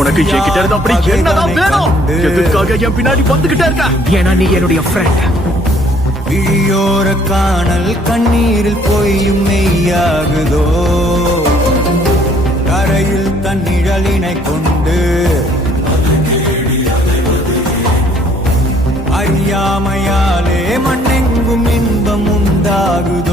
உனக்கு என்கிட்ட இருந்து அப்படி என்னதான் வேணும்? எதுக்காக என் பின்னாடி வந்துகிட்டே இருக்க? ஏன்னா நீ என்னுடைய ஃப்ரெண்ட். விழியோர காணல் கண்ணீரில் பொய்யும் மெய்யாகுதோ, கரையில் தன் நிழலினை கொண்டு அறியாமையாலே மண்ணெங்கும் இன்பம் உண்டாகுதோ.